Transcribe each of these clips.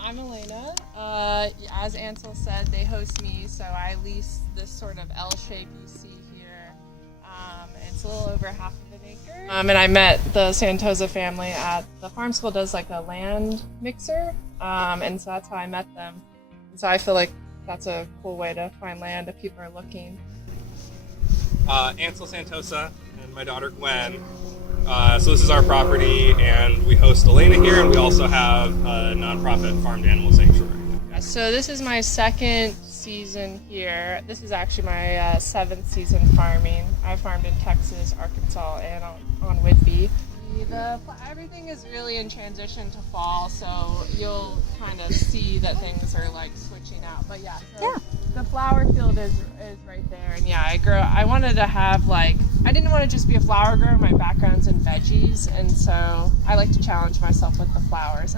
I'm Elena. As Ansel said, they host me, so I lease this sort of L shape you see here. It's a little over half of an acre. And I met the Santosa family at the farm school. Does like a land mixer, and so that's how I met them. And so I feel like that's a cool way to find land if people are looking. Ansel Santosa and my daughter Gwen. So this is our property, and we host Elena here, and we also have a nonprofit farmed animal sanctuary. So this is my second season here. This is actually my seventh season farming. I farmed in Texas, Arkansas, and on Whidbey. Everything is really in transition to fall, so you'll kind of see that things are like switching out. But yeah, so the flower field is right there, and yeah, I wanted to have I didn't want to just be a flower grower. My background's in veggies, and so I like to challenge myself with the flowers.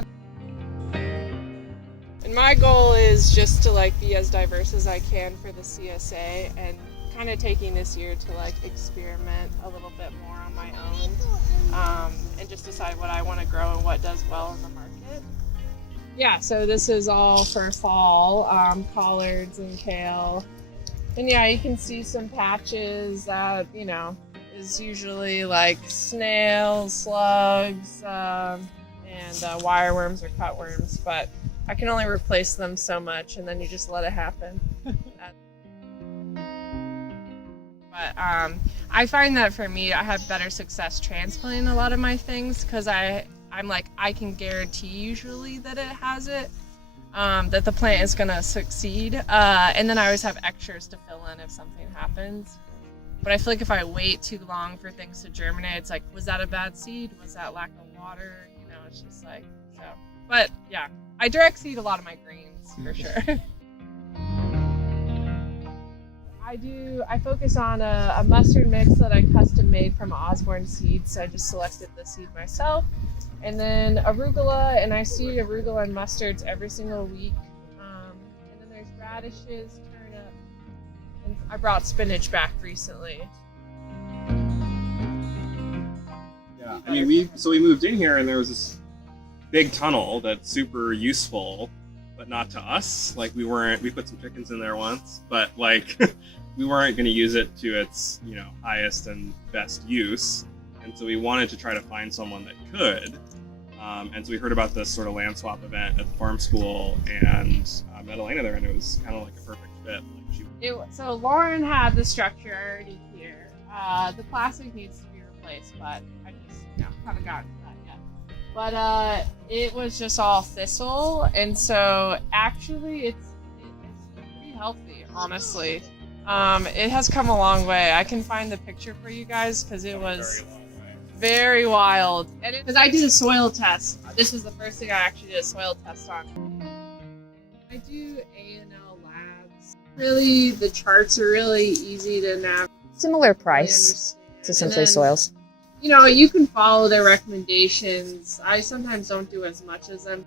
And my goal is just to be as diverse as I can for the CSA, and kind of taking this year to experiment a little bit more on my own, and just decide what I want to grow and what does well in the market. Yeah, so this is all for fall, collards and kale. And yeah, you can see some patches that, is usually snails, slugs, and wireworms or cutworms, but I can only replace them so much, and then you just let it happen. But I find that for me, I have better success transplanting a lot of my things because I can guarantee usually that it has it, that the plant is gonna succeed, and then I always have extras to fill in if something happens. But I feel like if I wait too long for things to germinate, it's was that a bad seed? Was that lack of water? It's just so. But yeah, I direct seed a lot of my greens for sure. I focus on a mustard mix that I custom made from Osborne seeds, so I just selected the seed myself. And then arugula, and I seed arugula and mustards every single week. And then there's radishes, turnip, and I brought spinach back recently. Yeah, I mean, we moved in here, and there was this big tunnel that's super useful, but not to us. We put some chickens in there once, but we weren't going to use it to its, highest and best use. And so we wanted to try to find someone that could. And so we heard about this sort of land swap event at the farm school, and met Elena there, and it was kind of like a perfect fit. So Lauren had the structure already here. The plastic needs to be replaced, but I just haven't gotten to that yet. But it was just all thistle, and so actually it's pretty healthy, honestly. It has come a long way. I can find the picture for you guys because it was very wild. And because I did a soil test. This was the first thing I actually did a soil test on. I do A&L labs. Really, the charts are really easy to navigate. Similar price to Simply Soils. You can follow their recommendations. I sometimes don't do as much as them.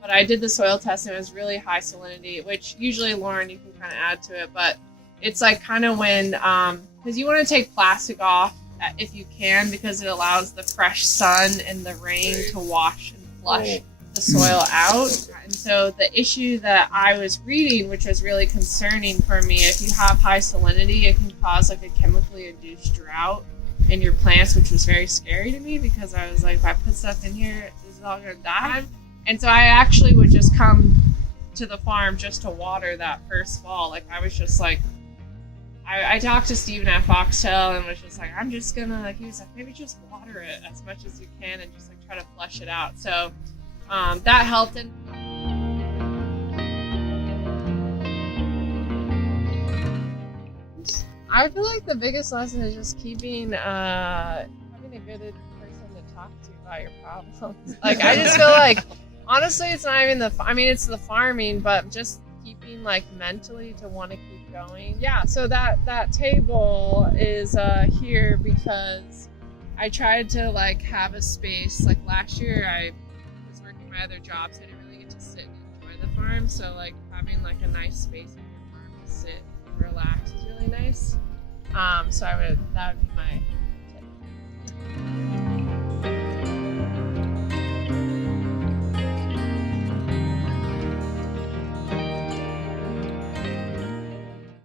But I did the soil test, and it was really high salinity, which usually, Lauren, you can kind of add to it. But it's kind of when, because you want to take plastic off if you can, because it allows the fresh sun and the rain to wash and flush the soil out. And so the issue that I was reading, which was really concerning for me, if you have high salinity, it can cause a chemically induced drought in your plants, which was very scary to me because I was if I put stuff in here, is it all going to die? And so I actually would just come to the farm just to water that first fall. I was just I talked to Steven at Foxtail and was just I'm just gonna, he was maybe just water it as much as you can and just try to flush it out. So that helped. And I feel like the biggest lesson is just keeping, having a good person to talk to about your problems. I just feel honestly, it's not even it's the farming, but just keeping mentally to want to keep going. Yeah, so that table is here because I tried to have a space. Last year I was working my other jobs, so I didn't really get to sit and enjoy the farm. So having a nice space in your farm to sit and relax is really nice. So that would be my